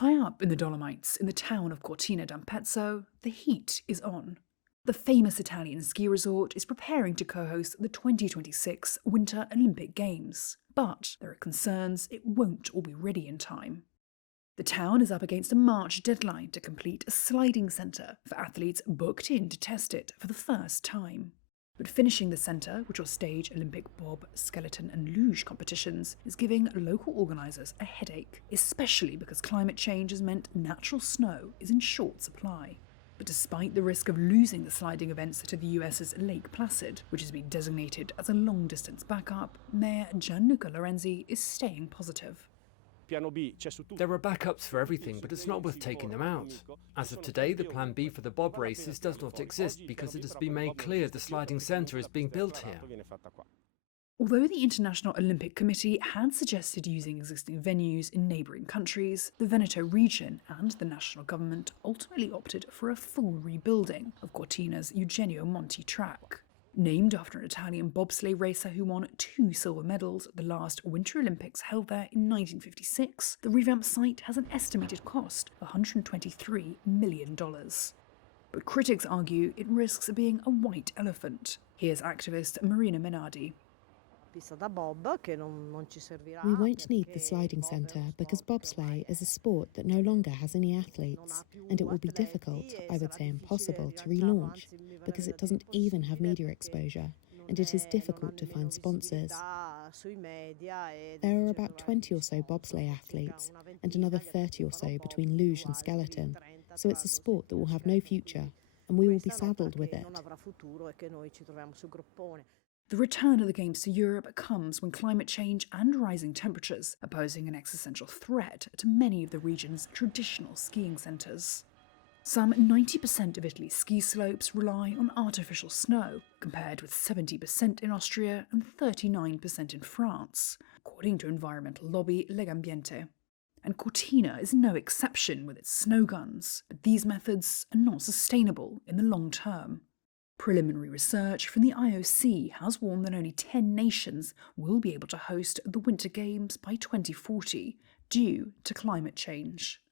High up in the Dolomites, in the town of Cortina d'Ampezzo, the heat is on. The famous Italian ski resort is preparing to co-host the 2026 Winter Olympic Games, but there are concerns it won't all be ready in time. The town is up against a March deadline to complete a sliding centre for athletes booked in to test it for the first time. But finishing the centre, which will stage Olympic bob, skeleton and luge competitions, is giving local organisers a headache, especially because climate change has meant natural snow is in short supply. But despite the risk of losing the sliding events to the US's Lake Placid, which has been designated as a long-distance backup, Mayor Gianluca Lorenzi is staying positive. There are backups for everything, but it's not worth taking them out. As of today, the plan B for the bob races does not exist because it has been made clear the sliding centre is being built here. Although the International Olympic Committee had suggested using existing venues in neighbouring countries, the Veneto region and the national government ultimately opted for a full rebuilding of Cortina's Eugenio Monti track. Named after an Italian bobsleigh racer who won 2 silver medals at the last Winter Olympics held there in 1956, the revamped site has an estimated cost of $123 million. But critics argue it risks being a white elephant. Here's activist Marina Menardi. We won't need the sliding centre because bobsleigh is a sport that no longer has any athletes, and it will be difficult, I would say impossible, to relaunch because it doesn't even have media exposure, and it is difficult to find sponsors. There are about 20 or so bobsleigh athletes, and another 30 or so between luge and skeleton, so it's a sport that will have no future, and we will be saddled with it. The return of the Games to Europe comes when climate change and rising temperatures are posing an existential threat to many of the region's traditional skiing centres. Some 90% of Italy's ski slopes rely on artificial snow, compared with 70% in Austria and 39% in France, according to environmental lobby Legambiente. And Cortina is no exception with its snow guns, but these methods are not sustainable in the long term. Preliminary research from the IOC has warned that only 10 nations will be able to host the Winter Games by 2040 due to climate change.